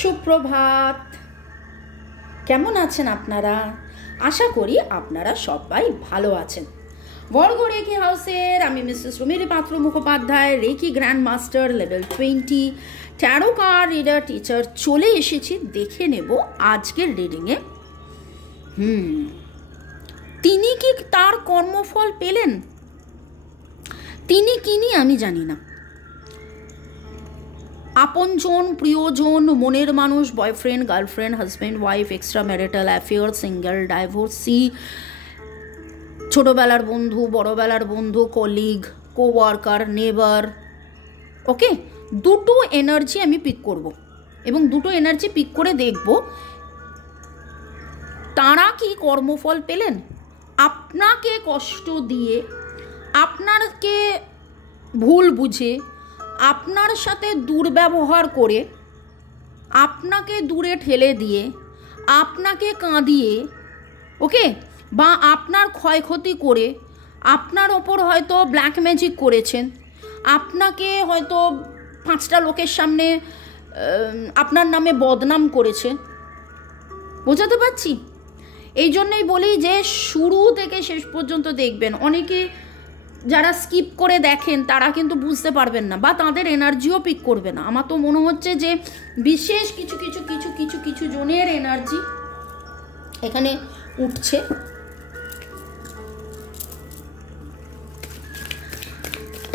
সুপ্রভাত। কেমন আছেন আপনারা? আশা করি আপনারা সবাই ভালো আছেন। বর্গ রেকি হাউসের আমি Mrs Rumili Patra Mukhopadhyay, Reiki grand master level 20 tarot card reader teacher চলে এসেছি। দেখে নেব আজকের রিডিংয়ে তিনি কি তার কর্মফল পেলেন? তিনি কিনি আমি জানি না। আপনজন, প্রিয়জন, মনের মানুষ, boyfriend, girlfriend, husband, wife, extra marital affair, single, divorcee, ছোটোবেলার বন্ধু, বড়োবেলার বন্ধু, কলিগ, কোওয়ার্কার, নেবার। ওকে, দুটো এনার্জি আমি পিক করব এবং দুটো এনার্জি পিক করে দেখব তারা কি কর্মফল পেলেন। আপনাকে কষ্ট দিয়ে, আপনাকে ভুল বুঝে, আপনার সাথে দুর্ব্যবহার করে, আপনাকে দূরে ঠেলে দিয়ে, আপনাকে কাঁদিয়ে, ওকে, বা আপনার ক্ষয়ক্ষতি করে, আপনার ওপর হয়তো ব্ল্যাক ম্যাজিক করেছেন, আপনাকে হয়তো 5টা লোকের সামনে আপনার নামে বদনাম করেছে। বোঝাতে পারছি? এই জন্যই বলি যে শুরু থেকে শেষ পর্যন্ত দেখবেন। অনেকে যারা স্কিপ করে দেখেন তারা কিন্তু বুঝতে পারবেন না বা তাদের এনার্জিও পিক করবে না। আমার তো মনে হচ্ছে যে বিশেষ কিছু কিছু কিছু কিছু কিছু জনের এনার্জি এখানে উঠছে।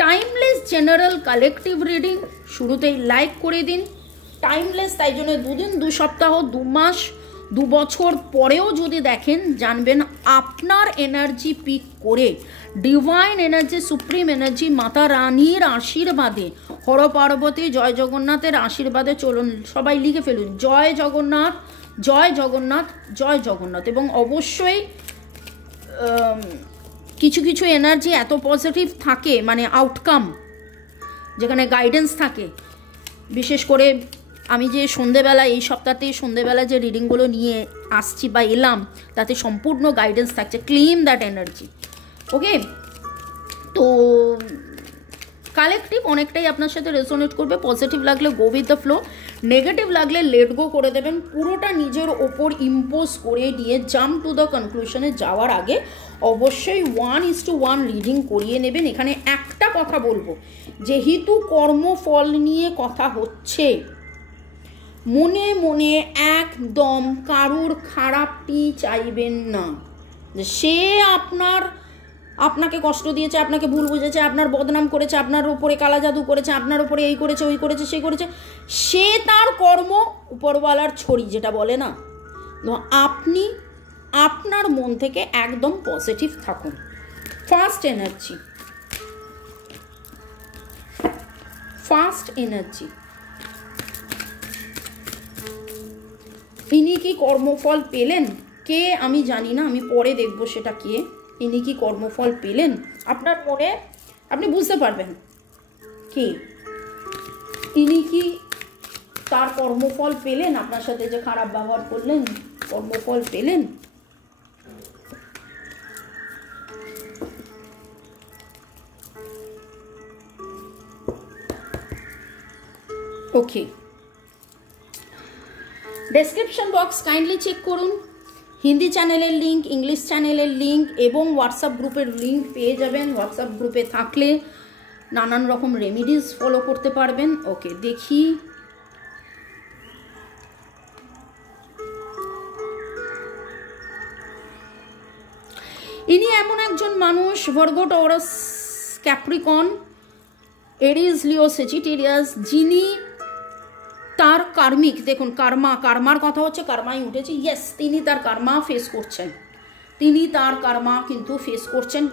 টাইমলেস জেনারেল কালেকটিভ রিডিং, শুরুতেই লাইক করে দিন। টাইমলেস তাই জন্য 2 দিন, 2 সপ্তাহ, 2 মাস, 2 বছর পরেও যদি দেখেন জানবেন আপনার এনার্জি পিক করে ডিভাইন এনার্জি, সুপ্রিম এনার্জি, মাতা রানীর আশীর্বাদে, হর পার্বতী, জয় জগন্নাথের আশীর্বাদে চলুন। সবাই লিখে ফেলুন জয় জগন্নাথ, জয় জগন্নাথ, জয় জগন্নাথ। এবং অবশ্যই কিছু কিছু এনার্জি এত পজিটিভ থাকে, মানে আউটকাম যেখানে গাইডেন্স থাকে। বিশেষ করে আমি যে সন্ধেবেলা, এই সপ্তাহতে সন্ধেবেলা যে রিডিংগুলো নিয়ে আসছি বা এলাম, তাতে সম্পূর্ণ গাইডেন্স থাকছে। Claim that energy. ওকে, তো কালেকটিভ অনেকটাই আপনার সাথে রেজোনেট করবে। পজিটিভ লাগলে go with the flow, negative লাগলে লেট গো করে দেবেন। পুরোটা নিজের ওপর ইম্পোজ করে নিয়ে জাম্প টু দ্য কনক্লুশনে যাওয়ার আগে অবশ্যই 1:1 রিডিং করিয়ে নেবেন। এখানে একটা কথা বলবো, যেহেতু কর্মফল নিয়ে কথা হচ্ছে, মনে মনে একদম কারুর খারাপটি চাইবেন না। সে আপনাকে কষ্ট দিয়েছে, আপনাকে ভুল বুঝেছে, আপনার বদনাম করেছে, আপনার উপরে কালা জাদু করেছে, আপনার উপরে এই করেছে, ওই করেছে, সে করেছে, সে তার কর্ম, উপরওয়ালার ছড়ি যেটা বলে না। আপনি আপনার মন থেকে একদম পজিটিভ থাকুন। ফার্স্ট এনার্জি, ইনি কি কর্মফল পেলেন? কে আমি জানি না, আমি পরে দেখব সেটা কে। ইনি কি কর্মফল পেলেন? আপনার মনে আপনি বুঝতে পারবেন কে ইনি, কি তার কর্মফল পেলেন? আপনার সাথে যে খারাপ ব্যবহার করলেন, কর্মফল পেলেন? ওকে, ডেসক্রিপশন বক্স কাইন্ডলি চেক করুন। হিন্দি চ্যানেলের লিঙ্ক, ইংলিশ চ্যানেলের লিঙ্ক এবং হোয়াটসঅ্যাপ গ্রুপের লিঙ্ক পেয়ে যাবেন। হোয়াটসঅ্যাপ গ্রুপে থাকলে নানান রকম রেমিডিস ফলো করতে পারবেন। ওকে, দেখি ইনি এমন একজন মানুষ, ভার্গো, টরাস, ক্যাপ্রিকন, এরিজ, লিও, সেজিটেরিয়াস, যিনি তার কার্মিক, দেখুন কার্মার কথা হচ্ছে, কার্মাই উঠেছে। ইয়েস, তিনি তার কার্মা ফেস করছেন, তিনি তার কার্মা কিন্তু ফেস করছেন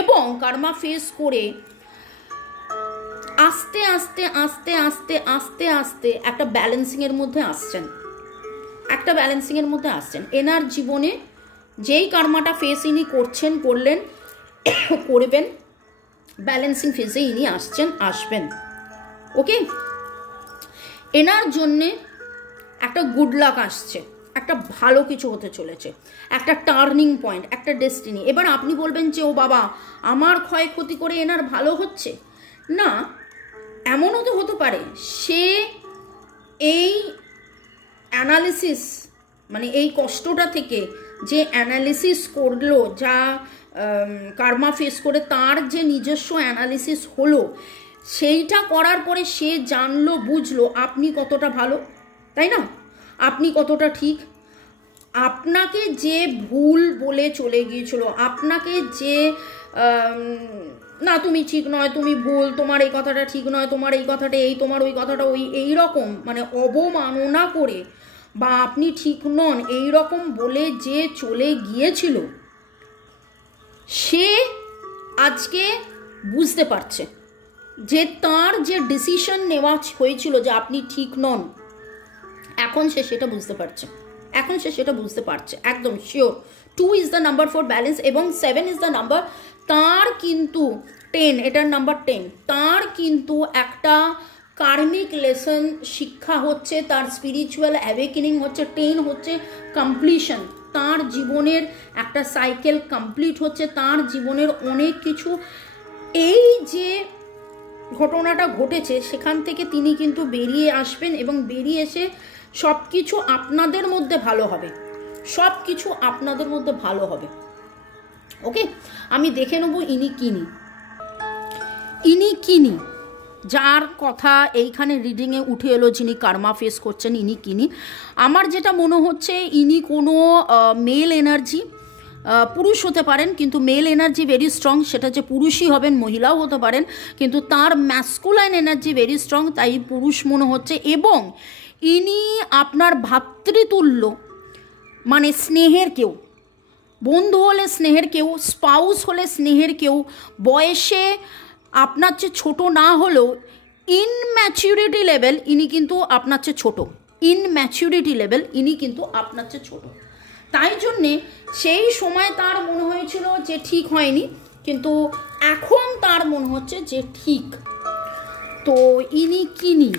এবং কার্মা ফেস করে আস্তে আস্তে আস্তে আস্তে আস্তে আস্তে একটা ব্যালেন্সিংয়ের মধ্যে আসছেন। এনার জীবনে যেই কার্মাটা ফেস ইনি করবেন, ব্যালেন্সিং ফেসে ইনি আসবেন। ওকে, এনার জন্যে একটা গুড লাক আসছে, একটা ভালো কিছু হতে চলেছে, একটা টার্নিং পয়েন্ট, একটা ডেস্টিনি। এবার আপনি বলবেন যে ও বাবা, আমার ক্ষয়ক্ষতি করে এনার ভালো হচ্ছে না। এমনও তো হতে পারে সে এই অ্যানালিসিস, মানে এই কষ্টটা থেকে যে অ্যানালিসিস করলো, যা কার্মা ফেস করে তার যে নিজস্ব অ্যানালিসিস হলো, সেইটা করার পরে সে জানলো, বুঝলো আপনি কতটা ভালো, তাই না, আপনি কতটা ঠিক। আপনাকে যে ভুল বলে চলে গিয়েছিল, আপনাকে যে না তুমি ঠিক নয়, তুমি ভুল, তোমার এই কথাটা ঠিক নয়, তোমার এই কথাটা এই, তোমার ওই কথাটা ওই, এই রকম মানে অবমাননা করে বা আপনি ঠিক নন এই রকম বলে যে চলে গিয়েছিল, সে আজকে বুঝতে পারছে যে তার যে ডিসিশন নেওয়া হয়েছিল যে আপনি ঠিক নন, এখন সে সেটা বুঝতে পারছে, এখন সে সেটা বুঝতে পারছে একদম sure. 2 is the number for balance এবং 7 ইজ দ্য নাম্বার, তার কিন্তু 10, এটার নাম্বার 10, তার কিন্তু একটা কার্মিক লেসন শিক্ষা হচ্ছে, তার স্পিরিচুয়াল অ্যাওয়েকেনিং হচ্ছে। 10 হচ্ছে কমপ্লিশন, তার জীবনের একটা সাইকেল কমপ্লিট হচ্ছে, তার জীবনের অনেক কিছু, এই যে ঘটনাটা ঘটেছে সেখান থেকে তিনি কিন্তু বেরিয়ে আসবেন এবং বেরিয়ে এসে সব কিছু আপনাদের মধ্যে ভালো হবে, সব কিছু আপনাদের মধ্যে ভালো হবে। ওকে, আমি দেখে নেব ইনি কিনি যার কথা এইখানে রিডিংয়ে উঠে এলো, যিনি কার্মা ফেস করছেন, ইনি কিনি। আমার যেটা মনে হচ্ছে ইনি কোনো মেল এনার্জি, পুরুষ হতে পারেন কিন্তু মেল এনার্জি ভেরি স্ট্রং, সেটা যে পুরুষই হবেন, মহিলাও হতে পারেন, কিন্তু তার ম্যাসকুলাইন এনার্জি ভেরি স্ট্রং, তাই পুরুষ মনে হচ্ছে। এবং ইনি আপনার ভাতৃতুল্য, মানে স্নেহের কেউ, বন্ধু হলে স্নেহের কেউ, স্পাউস হলে স্নেহের কেউ, বয়সে আপনার চেয়ে ছোটো না হলেও ইনম্যাচুরিটি লেভেল ইনি কিন্তু আপনার চেয়ে ছোটো, ইনম্যাচুরিটি লেভেল ইনি কিন্তু আপনার চেয়ে ছোটো। তাই জন্যে সেই সময় তার মনে হয়েছিল যে ঠিক হয়নি, কিন্তু এখন তার মনে হচ্ছে যে ঠিক। তো ইনি কিনি,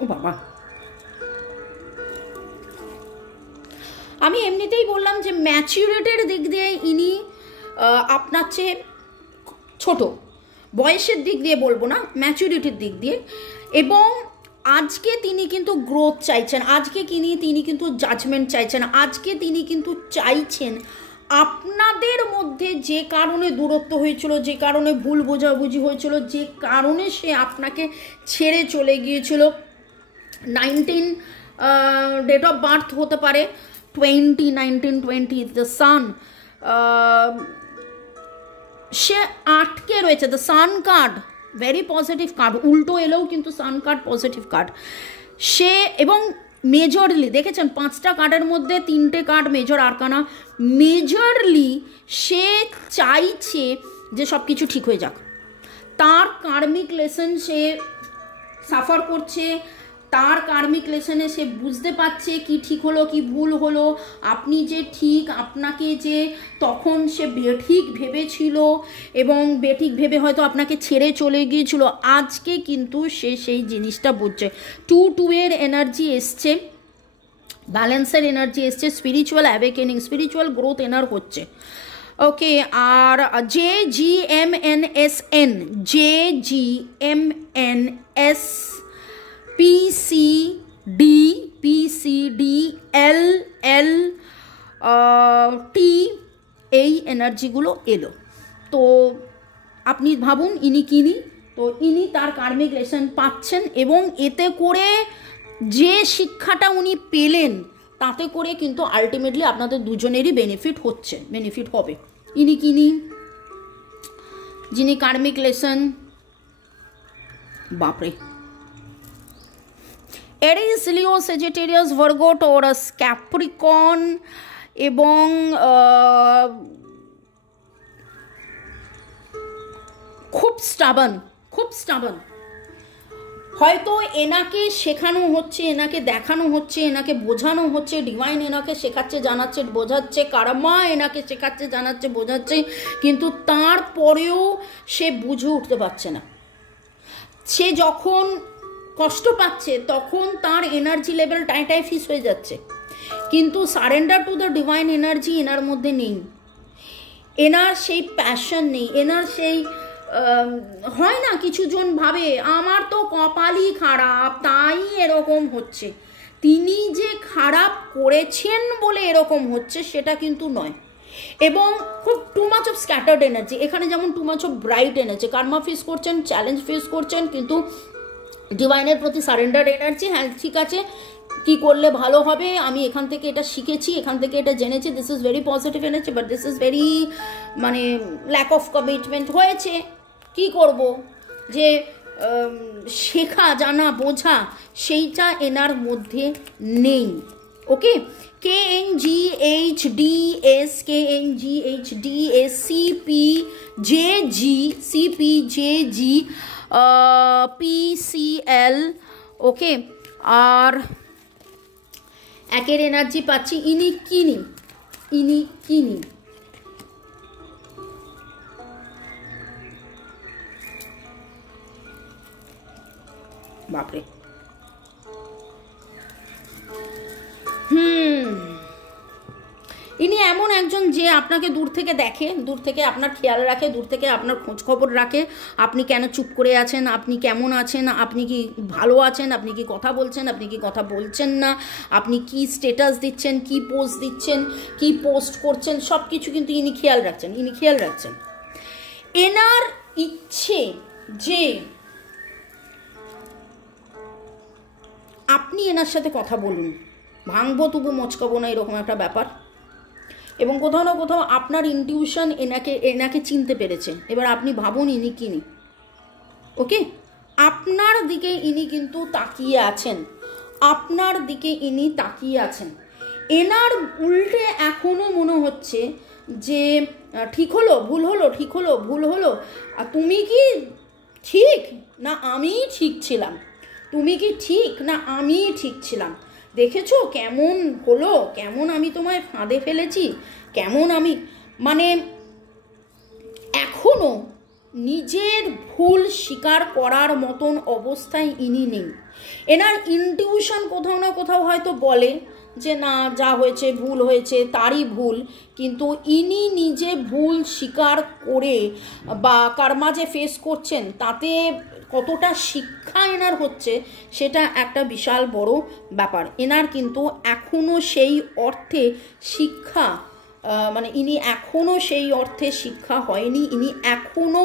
ও বাবা, আমি এমনিতেই বললাম যে ম্যাচুরিটির দিক দিয়ে ইনি আপনার চেয়ে ছোট, বয়সের দিক দিয়ে বলবো না, ম্যাচুরিটির দিক দিয়ে। এবং আজকে তিনি কিন্তু গ্রোথ চাইছেন, আজকে তিনি কিন্তু জাজমেন্ট চাইছেন, আজকে তিনি কিন্তু চাইছেন আপনাদের মধ্যে যে কারণে দূরত্ব হয়েছিল, যে কারণে ভুল বোঝাবুঝি হয়েছিল, যে কারণে সে আপনাকে ছেড়ে চলে গিয়েছিল, 19 ডেট অফ বার্থ হতে পারে, 1920 দ্য সান, সে আটকে রয়েছে। The sun card very positive card, উল্টো এলেও কিন্তু সান কার্ড পজিটিভ কার্ড। সে এবং মেজরলি দেখেছেন 5টা কার্ডের মধ্যে 3টে কার্ড মেজর আরকানা, মেজরলি সে চাইছে যে সব কিছু ঠিক হয়ে যাক। তার কার্মিক লেসন সে সাফার করছে, তার কার্মিক লেসনে সে বুঝতে পারছে কি ঠিক হলো কি ভুল হলো, আপনি যে ঠিক, আপনাকে যে তখন সে বেঠিক ভেবেছিল এবং বেঠিক ভেবে হয়তো আপনাকে ছেড়ে চলে গিয়েছিল, আজকে কিন্তু সে সেই জিনিসটা বুঝছে। 2 এর এনার্জি এসছে, ব্যালেন্সের এনার্জি এসছে, স্পিরিচুয়াল অ্যাওয়েকেনিং, স্পিরিচুয়াল গ্রোথ এনার হচ্ছে। ওকে, আর JGMNSN, JGMNS PCDLLT, এই এনার্জিগুলো এলো। তো আপনি ভাবুন ইনি কিনি, তো ইনি তার কার্মিক লেসন পাচ্ছেন এবং এতে করে যে শিক্ষাটা উনি পেলেন তাতে করে কিন্তু আলটিমেটলি আপনাদের দুজনেরই বেনিফিট হচ্ছে, বেনিফিট হবে। ইনি কিনি যিনি কার্মিক লেসন, বাপরে, এরিস, লিও, সেজিটেরিয়াস, ভার্গো, টরাস, ক্যাপ্রিকন এবং খুব স্টাবান, হয়তো এনাকে শেখানো হচ্ছে, এনাকে দেখানো হচ্ছে, এনাকে বোঝানো হচ্ছে, ডিভাইন এনাকে শেখাচ্ছে, জানাচ্ছে, বোঝাচ্ছে, কার্মা এনাকে শেখাচ্ছে, জানাচ্ছে, বোঝাচ্ছে, কিন্তু তারপরেও সে বুঝে উঠতে পারছে না। সে যখন কষ্ট পাচ্ছে তখন তার এনার্জি লেভেল টাই ফিস হয়ে যাচ্ছে, কিন্তু surrender to the divine energy এনার মধ্যে নেই, এনার সেই প্যাশন নেই, এনার সেই হয় না, কিছুজন ভাবে আমার তো কপালই খারাপ তাই এরকম হচ্ছে। তিনি যে খারাপ করেছেন বলে এরকম হচ্ছে সেটা কিন্তু নয়। এবং খুব too much of scattered energy, এখানে যেমন too much of bright energy, karma face করছেন, চ্যালেঞ্জ ফেস করছেন, কিন্তু ডিভাইনের প্রতি সারেন্ডার এনার্জি। হ্যাঁ ঠিক আছে, কি করলে ভালো হবে, আমি এখান থেকে এটা শিখেছি, এখান থেকে এটা জেনেছি, this is very positive energy, but this is very মানে ল্যাক অফ কমিটমেন্ট হয়েছে। কি করব, যে শেখা জানা বোঝা সেইটা এনার মধ্যে নেই। ওকে, KNGHDS CPJG PCL। ওকে, আর একের এনার্জি পাচ্ছি ইনি কিনি। বাপরে, ইনি এমন একজন যে আপনাকে দূর থেকে দেখে, দূর থেকে আপনার খেয়াল রাখে, দূর থেকে আপনার খোঁজ খবর রাখে, আপনি কেন চুপ করে আছেন, আপনি কেমন আছেন, আপনি কি ভালো আছেন, আপনি কি কথা বলছেন, আপনি কি কথা বলছেন না, আপনি কি স্ট্যাটাস দিচ্ছেন, কি পোস্ট দিচ্ছেন, কি পোস্ট করছেন, সব কিছু কিন্তু ইনি খেয়াল রাখছেন। এনার ইচ্ছে যে আপনি এনার সাথে কথা বলুন, ভাঙবো তবু মচকাবো না, এরকম একটা ব্যাপার। এবং কোথাও না কোথাও আপনার ইনটিউশন এনাকে চিনতে পেরেছে। এবার আপনি ভাবুন ইনি কিনি। ওকে, আপনার দিকে ইনি কিন্তু তাকিয়ে আছেন, এনার উল্টে এখনো মনে হচ্ছে যে ঠিক হলো ভুল হলো, ঠিক হলো ভুল হলো, তুমি কি ঠিক না আমি ঠিক ছিলাম, তুমি কি ঠিক না আমি ঠিক ছিলাম, দেখেছো কেমন হলো, কেমন আমি তোমায় ফাঁদে ফেলেছি, কেমন আমি, মানে এখনো নিজের ভুল স্বীকার করার মতন অবস্থায় ইনি নেই। এনার ইনটিউশন কোথাও না কোথাও হয়তো বলে যে না, যা হয়েছে ভুল হয়েছে, তারই ভুল, কিন্তু ইনি নিজে ভুল স্বীকার করে বা কার্মা যে ফেস করছেন তাতে কতটা শিক্ষা এনার হচ্ছে সেটা একটা বিশাল বড় ব্যাপার। এনার কিন্তু এখনো সেই অর্থে শিক্ষা, মানে ইনি এখনো সেই অর্থে শিক্ষা হয়নি, ইনি এখনো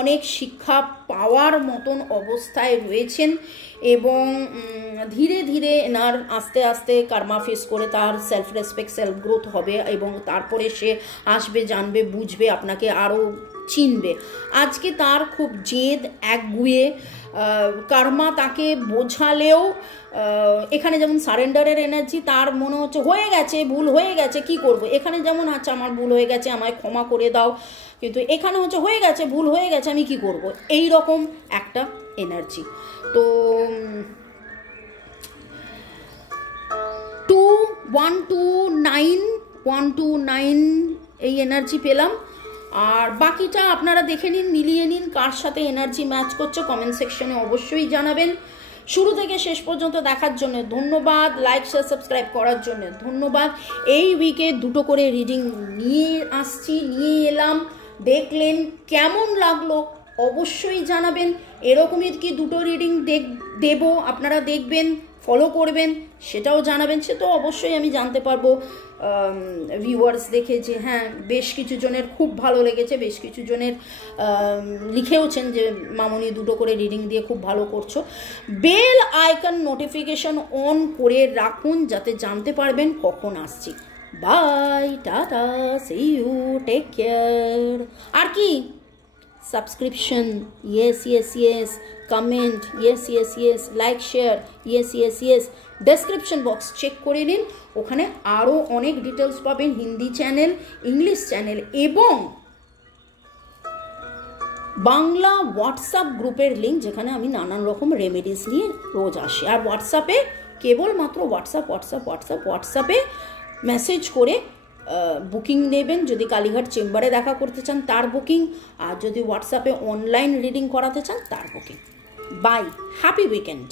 অনেক শিক্ষা পাওয়ার মতন অবস্থায় রয়েছেন। এবং ধীরে ধীরে এনার আস্তে আস্তে কার্মা ফেস করে তার সেলফ রেসপেক্ট, সেলফ গ্রোথ হবে, এবং তারপরে সে আসবে, জানবে, বুঝবে, আপনাকে আরও চিনবে। আজকে তার খুব জেদ, একগুয়ে, কার্মা তাকে বোঝালেও এখানে যেমন সারেন্ডারের এনার্জি, তার মনে হচ্ছে হয়ে গেছে, ভুল হয়ে গেছে, কি করব। এখানে যেমন আচ্ছা আমার ভুল হয়ে গেছে, আমায় ক্ষমা করে দাও, কিন্তু এখানে হচ্ছে হয়ে গেছে, ভুল হয়ে গেছে, আমি কি করব, এই রকম একটা এনার্জি। তো 129 এই এনার্জি পেলাম। আর বাকিটা আপনারা দেখে নিন, মিলিয়ে নিন কার সাথে এনার্জি ম্যাচ করছে, কমেন্ট সেকশনে অবশ্যই জানাবেন। শুরু থেকে শেষ পর্যন্ত দেখার জন্য ধন্যবাদ, লাইক শেয়ার সাবস্ক্রাইব করার জন্য ধন্যবাদ। এই উইকে 2টো করে রিডিং নিয়ে এলাম, দেখলেন কেমন লাগলো অবশ্যই জানাবেন। এরকমই কি 2টো রিডিং দেব, আপনারা দেখবেন, ফলো করবেন, সেটাও জানাবেন। সে তো অবশ্যই আমি জানতে পারবো ভিউয়ার্স দেখে যে হ্যাঁ বেশ কিছু জনের খুব ভালো লেগেছে, বেশ কিছু জনের লিখেওছেন যে মামনি 2টো করে রিডিং দিয়ে খুব ভালো করছো। বেল আইকন নোটিফিকেশন অন করে রাখুন যাতে জানতে পারবেন কখন আসছি। বাই, টাটা, সি ইউ, টেক কেয়ার। আর কি subscription, yes, comment, yes, like share, yes. Description box check করে নিন, ওখানে আরও অনেক ডিটেলস পাবেন, হিন্দি চ্যানেল, ইংলিশ চ্যানেল এবং বাংলা হোয়াটসঅ্যাপ গ্রুপের লিঙ্ক, যেখানে আমি নানান রকম রেমেডিস নিয়ে রোজ আসি। আর হোয়াটসঅ্যাপে কেবলমাত্র হোয়াটসঅ্যাপে মেসেজ করে বুকিং নেবেন। যদি কালীঘাট চেম্বারে দেখা করতে চান তার বুকিং, আর যদি হোয়াটসঅ্যাপে অনলাইন রিডিং করাতে চান তার বুকিং। By, happy weekend.